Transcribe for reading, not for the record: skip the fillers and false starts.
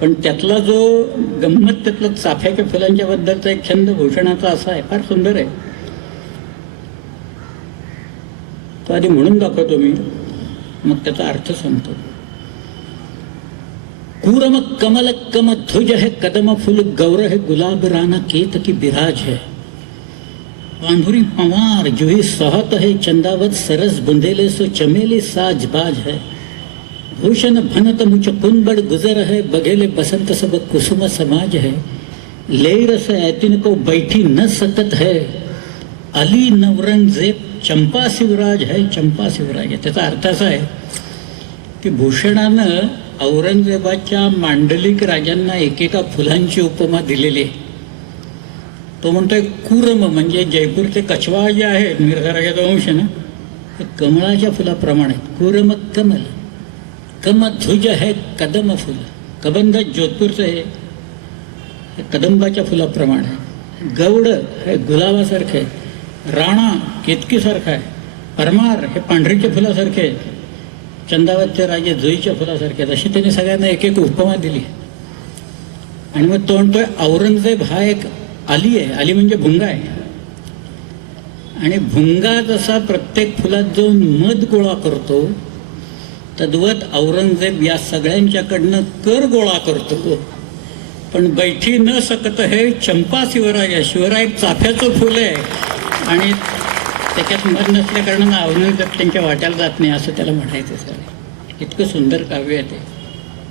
पण त्यातला जो गंमत, त्यातला चाफ्याच्या फुलांच्या बद्दलचा एक छंद भूषणाचा असा आहे, फार सुंदर आहे. तो आधी म्हणून दाखवतो मी, मग त्याचा अर्थ सांगतो. कूरम कमल कम ध्वज है, कदम फूल गौर है, गुलाब राना केत की बिराज है. बांधुरी पवार जुही सहत है, चंदावत सरस बुंदेले सो चमेली साजबाज है. भूषण भनत मुच कुंबड़ गुजर है, बघेले बसंत सब कुसुम समाज है. ले रस ऐतिन को बैठी न सकत है, अली नवरंगजेब चंपा शिवराज है. चंपा शिवराज आहे. त्याचा अर्थ असा आहे की भूषणानं औरंगजेबाच्या मांडलिक राजांना एकेका फुलांची उपमा दिलेली आहे. तो म्हणतोय कूर्म म्हणजे जयपूरचे कछवा जे आहेत, मिर्झा राजाचा वंश ना, हे कमळाच्या फुलाप्रमाणे. कूर्म कमल, कम ध्वज है कदम फुल. कबंध जोधपूरचं हे कदंबाच्या फुलाप्रमाणे. गौड हे गुलाबासारखं आहे. राणा केतकीसारखा आहे. परमार हे पांढरीच्या फुलासारखे आहे. चंदावतचे राजे जुईच्या फुलासारखे आहेत. अशी त्यांनी सगळ्यांना एक एक उपमा दिली. आणि मग तो म्हणतोय औरंगजेब हा एक अली आहे. अली म्हणजे भुंगा आहे. आणि भुंगा जसा प्रत्येक फुलात जाऊन मध गोळा करतो, तद्वत औरंगजेब या सगळ्यांच्याकडनं कर गोळा करतो. पण बैठी न सकत हे चंपा शिवराज आहे. शिवराय एक चाफ्याचं फुल आहे आणि त्याच्यात मध नसल्या कारणानं औरंगजेब त्यांच्या वाट्याला जात नाही, असं त्याला म्हणायचं. सर, इतकं सुंदर काव्य आहे ते.